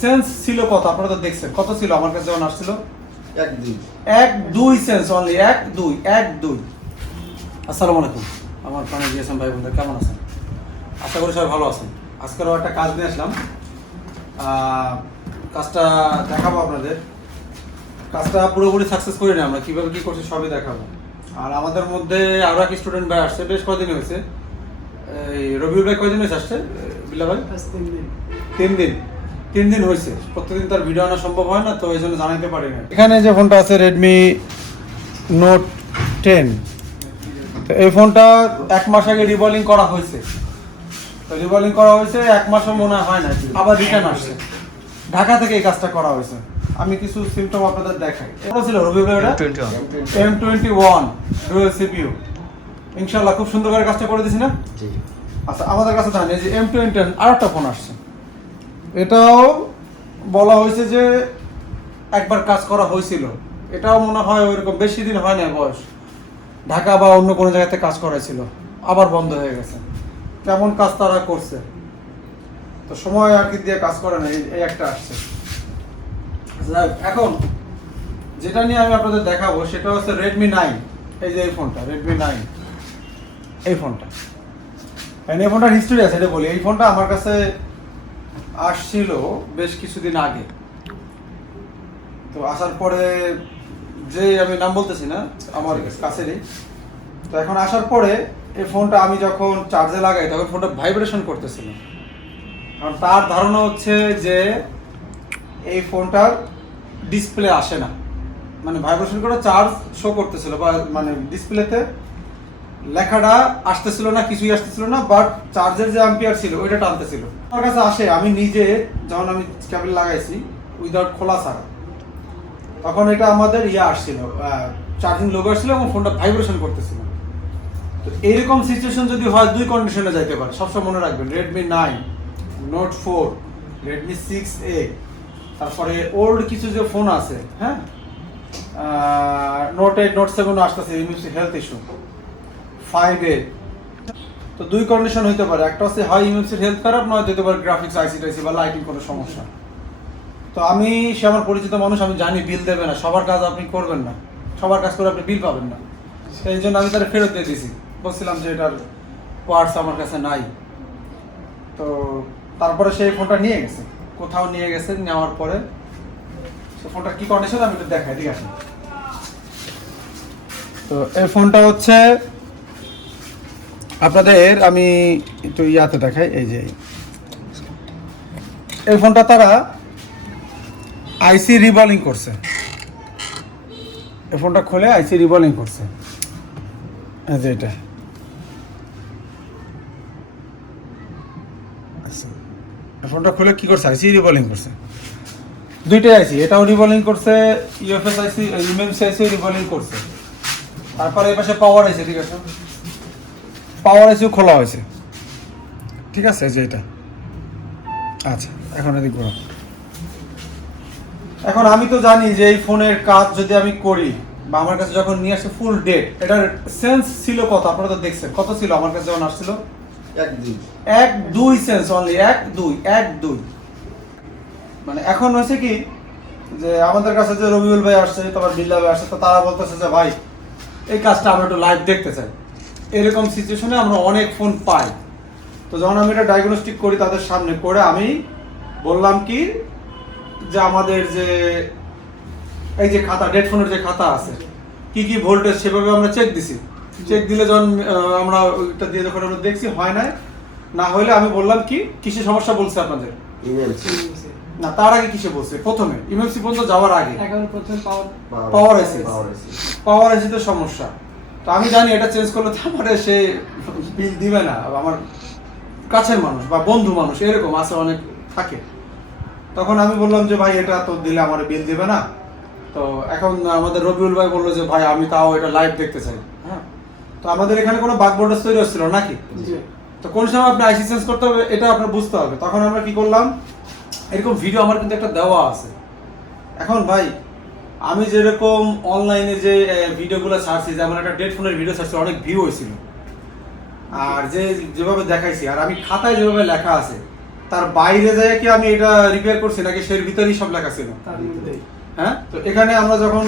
Sense ছিল কত? আপনারা তো দেখছেন কত ছিল আমার কাছে যখন আসছিল। 1-2 সেন্স অনলি, 1-2। আসসালামু আলাইকুম আমার প্রাণের জিএসএম ভাই বোনরা, কেমন আছেন? আশা করি সবাই ভালো আছেন। আজকেরও একটা কাজ নিয়ে আসলাম, কাজটা দেখাবো আপনাদের। কাজটা পুরোপুরি সাকসেস করি না, আমরা কীভাবে কী করছি সবই দেখাবো। আর আমাদের মধ্যে আরও এক স্টুডেন্ট ভাই আসছে, বেশ কদিন হয়েছে। এই রবিউল ভাই কয়দিন হয়েছে আসছে? বিল্লা ভাই 3 দিন হয়েছে। প্রত্যেকদিন তার ভিডিও আনা সম্ভব হয় না, তো এই জন্য জানাতে পারি না। এখানে যে ফোনটা আছে রেডমি নোট 10, তো এই ফোনটা 1 মাস আগে রিবলিং করা হয়েছে। তো রিবলিং করা হয়েছে 1 মাসও মনে হয় না, আবার রিটার্ন আসছে। ঢাকা থেকে এই কাজটা করা হয়েছে। আমি কিছু সিমটম আপনাদের দেখাই। এটা ছিল রবি ভাই, এটা M21 ডুয়াল সিপিইউ। ইনশাআল্লাহ খুব সুন্দর করে কাজটা করে দিছি না? জি। আচ্ছা, আমাদের কাছে জানেন এই যে M20 আরেকটা ফোন আসছে। এটাও বলা হয়েছে যে একবার কাজ করা হয়েছিল। এটাও মনে হয় ওইরকম বেশি দিন হয় না বয়স, ঢাকা বা অন্য কোনো জায়গাতে কাজ করাইছিল, আবার বন্ধ হয়ে গেছে। কেমন কাজ তারা করছে, তো সময় আর কি দিয়ে কাজ করে না, এই একটা আসছে। এখন যেটা নিয়ে আমি আপনাদের দেখাবো সেটা হচ্ছে রেডমি 9। এই যে এই ফোনটা রেডমি 9, এই ফোনটা, এই ফোনটার হিস্ট্রি আছে। এটা বলি, এই ফোনটা আমার কাছে আসছিল বেশ কিছুদিন আগে। তো আসার পরে যে আমি নাম বলতেছি না, আমার কাছেরই। তো এখন আসার পরে এই ফোনটা আমি যখন চার্জে লাগাই তখন ফোনটা ভাইব্রেশন করতেছিল। কারণ তার ধারণা হচ্ছে যে এই ফোনটার ডিসপ্লে আসে না, মানে ভাইব্রেশন করে চার্জ শো করতেছিল, বা মানে ডিসপ্লেতে লেখাটা আসতেছিল না, কিছুই আসতেছিল না, বাট চার্জের যে অ্যাম্পিয়ার ছিল ওইটা টানতেছিল। আমার কাছে আসে, আমি নিজে যখন আমি কেবল লাগাইছি উইদাউট খোলা ছাড়া, তখন এটা আমাদের আসছিল, চার্জিং লোগো আসছিল এবং ফোনটা ভাইব্রেশন করতেছিল। তো এইরকম সিচুয়েশন যদি হয়, 2 কন্ডিশনে যাইতে পারে। সবসময় মনে রাখবেন, রেডমি 9, নোট 4, রেডমি 6A, তারপরে ওল্ড কিছু যে ফোন আছে, হ্যাঁ, নোট 8, নোট 7 আসতেছে, হেলথ ইস্যু 5A। তো 2 কন্ডিশন হইতে পারে, একটা হচ্ছে হয় ইউএমসির হেলথ খারাপ, নয় হতে পারে গ্রাফিক্স আইসি বা লাইটিং কোনো সমস্যা। তো সে আমার পরিচিত মানুষ, আমি জানি বিল দেবে না, সবার কাজ আপনি করবেন না, সবার কাজ করে আপনি বিল পাবেন না। সেই জন্য আমি তারা ফেরত দিয়ে দিয়েছি, বলছিলাম যে এটার পার্টস আমার কাছে নাই। তো তারপরে সেই ফোনটা নিয়ে গেছে, কোথাও নিয়ে গেছে, নেওয়ার পরে সে ফোনটা কি কন্ডিশন আমি একটু দেখাই, ঠিক আছে? তো এই ফোনটা হচ্ছে আপনাদের, আমি একটু ইয়াতে দেখাই। এই যে এই ফোনটা তারা আইসি রিবলিং করছে, এই ফোনটা খুলে আইসি রিবলিং করছে। এই যে এটা, এই ফোনটা খুলে কি করছে, আইসি রিবলিং করছে। 2টাই আইসি, এটাও রিবলিং করছে, ইউএফএস আইসি, ইউএমসি আইসি রিবলিং করছে। তারপরে এই পাশে পাওয়ার আইসি, ঠিক আছে, পাওয়ার আইসিও খোলা হয়েছে, ঠিক আছে। যে এটা, আচ্ছা, এখন এদিক ঘোরা। এখন আমি তো জানি যে এই ফোনের কাজ যদি আমি করি, বা আমার কাছে যখন নিয়ে আসে ফুল ডেট, এটার সেন্স ছিল কত? আপনারা তো দেখছেন কত ছিল আমার কাছে যখন আসছিল। 1-2 সেন্স অনলি, 1-2। মানে এখন হয়েছে কি, যে আমাদের কাছে যে রবিউল ভাই আসছে, তারপর বিল্লা ভাই আসছে, তো তারা বলতেছে যে ভাই এই কাজটা আমরা একটু লাইভ দেখতে চাই। এরকম সিচুয়েশনে আমরা অনেক ফোন পাই। তো যখন আমি এটা ডায়াগনস্টিক করি তাদের সামনে করে, আমি বললাম কি যে আমাদের যে এই যে খাতা, ডেড ফোনের যে খাতা আছে, কি কি ভোল্টেজ, সেভাবে আমরা চেক দিছি। চেক দিলে যখন আমরা ওইটা দিয়ে যখন আমরা দেখছি হয় না, না হলে আমি বললাম কি কিসে সমস্যা বলছে আপনাদের, না তার আগে কিসে বলছে, প্রথমে ইউএমসি পর্যন্ত যাওয়ার আগে পাওয়ার এসিতে সমস্যা। তো আমি জানি এটা চেঞ্জ করলে তো আমার সে বিল দিবে না, আমার কাছের মানুষ বা বন্ধু মানুষ এরকম আছে, অনেক থাকে। তখন আমি বললাম যে ভাই এটা তো দিলে আমার বিল দিবে না। তো এখন আমাদের রবিউল ভাই বললো যে ভাই আমি তাও এটা লাইভ দেখতে চাই। হ্যাঁ, তো আমাদের এখানে কোনো বাগ বোর্ডের তৈরি হচ্ছিল নাকি, তো কোন সময় আপনি আইসি চেঞ্জ করতে হবে এটা আপনার বুঝতে হবে। তখন আমরা কি করলাম, এরকম ভিডিও আমার কিন্তু একটা দেওয়া আছে। এখন ভাই আমি যেরকম অনলাইনে যে ভিডিওগুলো ছাড়ছি, যেমন একটা ডেড ফোনের ভিডিও ছাড়ছি, অনেক ভিউ হয়েছিল, আর যেভাবে দেখাইছি, আর আমি খাতায় যেভাবে লেখা আছে তার বাইরে যায় কি আমি এটা রিপেয়ার করছি নাকি সের ভিতরেই সব লেখা ছিল? হ্যাঁ, তো এখানে আমরা যখন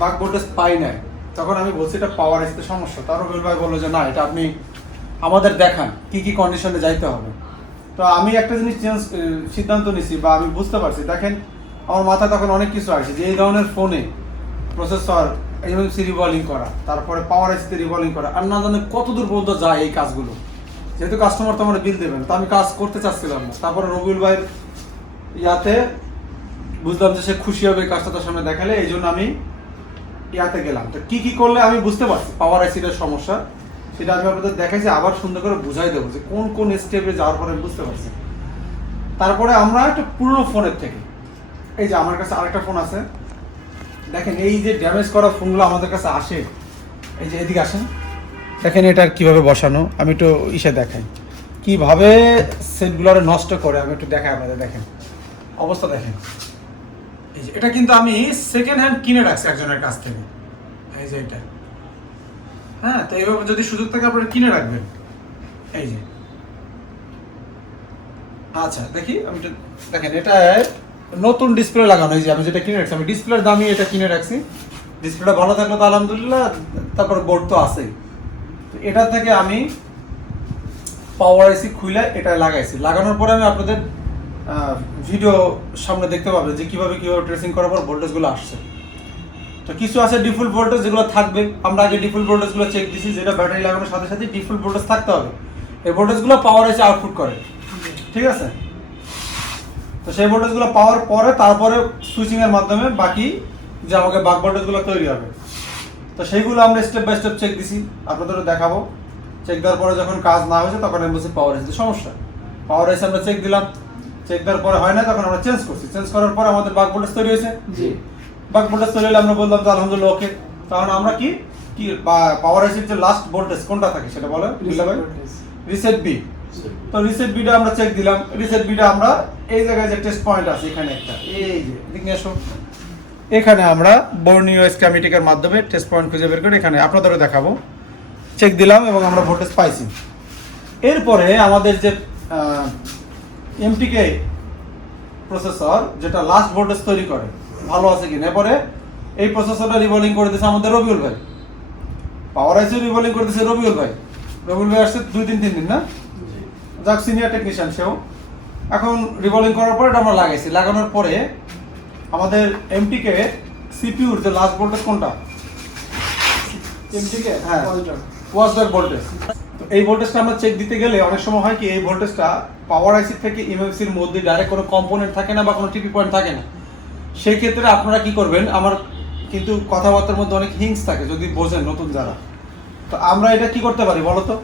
বাক ভোল্টেজ পাই না, তখন আমি বলছি এটা পাওয়ার এসতে সমস্যা। তার রবিউল ভাই বললো যে না, এটা আপনি আমাদের দেখান কি কি কন্ডিশনে যাইতে হবে। তো আমি একটা জিনিস সিদ্ধান্ত নিছি বা আমি বুঝতে পারছি, দেখেন আমার মাথায় তখন অনেক কিছু আসে যে এই ধরনের ফোনে প্রসেসর এমএমসি রিভলভিং করা, তারপরে পাওয়ার এসতে রিভলভিং করা, আর না জানে কত দূর পর্যন্ত যায় এই কাজগুলো। যেহেতু কাস্টমার তো আমার বিল দেবেন, তো আমি কাজ করতে চাচ্ছিলাম না। তারপরে রবিউল ভাইয়ের ইয়াতে বুঝলাম যে সে খুশি হবে কাজটা তার সামনে দেখালে, এই জন্য আমি ইয়াতে গেলাম। তো কি কি করলে আমি বুঝতে পারছি পাওয়ার আইসিটার সমস্যা, সেটা আমি আপনাদের দেখাইছি, আবার সুন্দর করে বুঝাই দেবো যে কোন কোন স্টেপে যাওয়ার পরে আমি বুঝতে পারছি। তারপরে আমরা একটা পুরনো ফোনের থেকে, এই যে আমার কাছে আরেকটা ফোন আছে, দেখেন এই যে ড্যামেজ করা ফোনগুলো আমাদের কাছে আসে, এই যে এদিকে আসেন, দেখেন এটা কিভাবে বসানো, আমি একটু ইসে দেখাই কিভাবে সেটগুলো নষ্ট করে, আমি একটু দেখাই আপনাদের। দেখেন অবস্থা, দেখেন এই যে এটা কিন্তু আমি সেকেন্ড হ্যান্ড কিনে রাখছি একজনের কাছ থেকে, এই যে এটা। হ্যাঁ, তো এইভাবে যদি সুযোগ থাকে আপনারা কিনে রাখবেন। এই যে আচ্ছা দেখি আমি দেখেন এটা নতুন ডিসপ্লে লাগানো, এই যে আমি যেটা কিনে রাখছি, আমি ডিসপ্লের দামই এটা কিনে রাখছি। ডিসপ্লেটা ভালো থাকলো তো আলহামদুলিল্লাহ, তারপর বোর্ড তো আছেই। তো এটা থেকে আমি পাওয়ার আইসি খুলে এটা লাগাইছি। লাগানোর পরে আমি আপনাদের ভিডিও সামনে দেখতে পাবেন যে কিভাবে ট্রেসিং করার পর ভোল্টেজগুলো আসছে। তো কিছু আছে ডিফল্ট ভোল্টেজ যেগুলো থাকবে, আমরা আগে ডিফল্ট ভোল্টেজগুলো চেক দিছি, যেটা ব্যাটারি লাগানোর সাথে সাথে ডিফল্ট ভোল্টেজ থাকতে হবে। এই ভোল্টেজগুলো পাওয়ার আইসি আউটপুট করে, ঠিক আছে? তো সেই ভোল্টেজগুলো পাওয়ার পরে তারপরে সুইচিং এর মাধ্যমে বাকি যে আমাকে বাক ভোল্টেজগুলো তৈরি হবে। তো সেইগুলো আমরা স্টেপ বাই স্টেপ চেক দিছি, আপনাদেরও দেখাবো। চেক দেওয়ার পরে যখন কাজ না হয়েছে তখন আমি বলছি পাওয়ার আইসি সমস্যা। পাওয়ার আইসি আমরা চেক দিলাম, চেক দেওয়ার পরে হয় না, তখন আমরা চেঞ্জ করছি। চেঞ্জ করার পরে আমাদের বাক ভোল্টেজ তৈরি হয়েছে। বাক ভোল্টেজ তৈরি হলে আমরা বললাম যে আলহামদুলিল্লাহ ওকে। তখন আমরা কি কি পাওয়ার আইসির যে লাস্ট ভোল্টেজ কোনটা থাকে সেটা বলে রিসেট বি। তো রিসেট বিটা আমরা চেক দিলাম। রিসেট বিটা আমরা এই জায়গায় যে টেস্ট পয়েন্ট আছে এখানে একটা, এই যে এদিকে আসো, এখানে আমরা বর্নিও স্ক্যামেটিকের মাধ্যমে টেস্ট পয়েন্ট খুঁজে বের করে এখানে আপনাদেরও দেখাবো, চেক দিলাম এবং আমরা ভোল্টেজ পাইছি। এরপরে আমাদের যে এমটিকে প্রসেসর যেটা লাস্ট ভোল্টেজ তৈরি করে ভালো আছে কিনা, এরপরে এই প্রসেসরটা রিভলভিং করে দিয়েছে আমাদের রবিউল ভাই, পাওয়ার আইসি রিভলভিং করে দিয়েছে রবিউল ভাই। রবিউল ভাই আসছে 2-3 দিন না, যাক সিনিয়র টেকনিশিয়ান সেও। এখন রিভলভিং করার পরে এটা আমরা লাগাইছি। লাগানোর পরে আমাদের এমটিকে সিপিইউর যে লাস্ট ভোল্টেজ কোনটা, এমটিকে হ্যাঁ ওয়াচডগ ভোল্টেজ। তো এই ভোল্টেজটা আমরা চেক দিতে গেলে অনেক সময় হয় কি এই ভোল্টেজটা পাওয়ার আইসি থেকে এমএমসির মধ্যে ডাইরেক্ট কোনো কম্পোনেন্ট থাকে না বা কোনো টিপি পয়েন্ট থাকে না। সেই ক্ষেত্রে আপনারা কি করবেন, আমার কিন্তু কথাবার্তার মধ্যে অনেক হিংস থাকে যদি বোঝেন নতুন যারা। তো আমরা এটা কি করতে পারি বলো তো,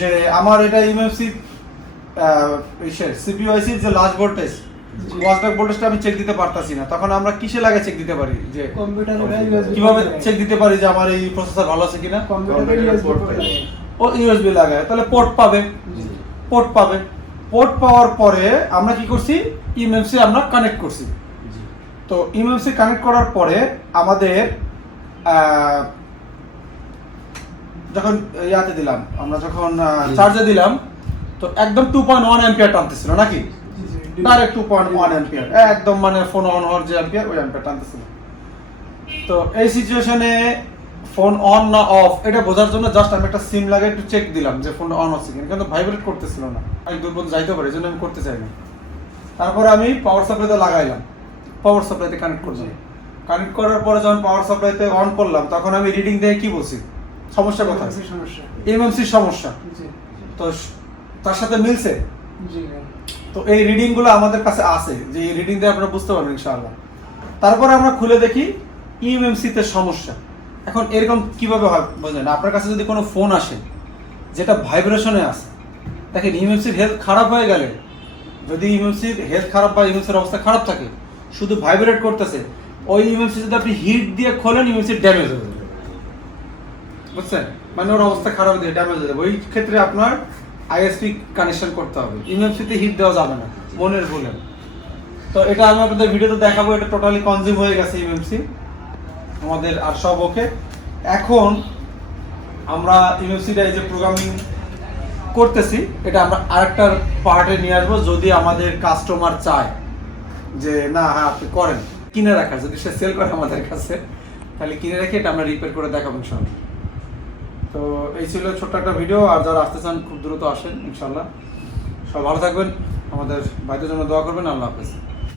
যে আমার এটা এমএমসি সিপিইউ আইসির যে লাস্ট ভোল্টেজ ওয়াচডগ ভোল্টেজটা আমি চেক দিতে পারতাছি না, তখন আমরা কিসে লাগে চেক দিতে পারি, যে কিভাবে চেক দিতে পারি যে আমার এই প্রসেসর ভালো আছে কিনা? ও ইউএসবি লাগায়, তাহলে পোর্ট পাবে। পোর্ট পাওয়ার পরে আমরা কি করছি, ইএমএমসি আমরা কানেক্ট করছি। তো ইএমএমসি কানেক্ট করার পরে আমাদের যখন ইয়াতে দিলাম, আমরা যখন চার্জে দিলাম, তো একদম 2.1 অ্যাম্পিয়ার টানতেছিল নাকি, ডাইরেক্ট 2.1 অ্যাম্পিয়ার, একদম মানে ফোন অন হওয়ার যে অ্যাম্পিয়ার ওই অ্যাম্পিয়ার টানতেছিল। তো এই সিচুয়েশনে ফোন অন না অফ এটা বোঝার জন্য জাস্ট আমি একটা সিম লাগিয়ে একটু চেক দিলাম যে ফোনটা অন হচ্ছে কিনা, কিন্তু ভাইব্রেট করতেছিল না, আমি দূর পর্যন্ত যাইতে পারি, এই জন্য আমি করতে চাই না। তারপরে আমি পাওয়ার সাপ্লাইতে লাগাইলাম, পাওয়ার সাপ্লাইতে কানেক্ট করলাম। কানেক্ট করার পরে যখন পাওয়ার সাপ্লাইতে অন করলাম, তখন আমি রিডিং দিয়ে কি বলছি, সমস্যা কোথায়, এমএমসির সমস্যা। তো তার সাথে মিলছে। তো এই রিডিংগুলো আমাদের কাছে আছে, যে এই রিডিং দিয়ে আপনারা বুঝতে পারবেন ইনশাআল্লাহ। তারপরে আমরা খুলে দেখি ইএমএমসিতে সমস্যা। এখন এরকম কিভাবে হয় বুঝলেন, আপনার কাছে যদি কোনো ফোন আসে যেটা ভাইব্রেশনে আছে, দেখেন ইএমএমসির হেলথ খারাপ হয়ে গেলে, যদি ইএমএমসির হেলথ খারাপ বা ইএমএমসির অবস্থা খারাপ থাকে, শুধু ভাইব্রেট করতেছে, ওই ইএমএমসি যদি আপনি হিট দিয়ে খোলেন ইএমএমসির ড্যামেজ হয়ে যাবে, বুঝছেন, মানে ওর অবস্থা খারাপ দিয়ে ড্যামেজ হয়ে যাবে। ওই ক্ষেত্রে আপনার আইএসপি কানেকশন করতে হবে, ইএমএমসিতে হিট দেওয়া যাবে না, মনের বলেন। তো এটা আমি আপনাদের ভিডিওতে দেখাবো, এটা টোটালি কনজিউম হয়ে গেছে ইএমএমসি আমাদের, আর সব ওকে। এখন আমরা ইএমএমসিটা এই যে প্রোগ্রামিং করতেছি, এটা আমরা আরেকটা পার্টে নিয়ে আসবো যদি আমাদের কাস্টমার চায় যে না হ্যাঁ আপনি করেন, কিনে রাখার, যদি সে সেল করে আমাদের কাছে তাহলে কিনে রেখে এটা আমরা রিপেয়ার করে দেখাবো ইনশাল্লাহ। তো এই ছিল ছোট্ট একটা ভিডিও, আর যারা আসতে চান খুব দ্রুত আসেন ইনশাল্লাহ। সব ভালো থাকবেন, আমাদের ভাইদের জন্য দোয়া করবেন। আল্লাহ হাফেজ।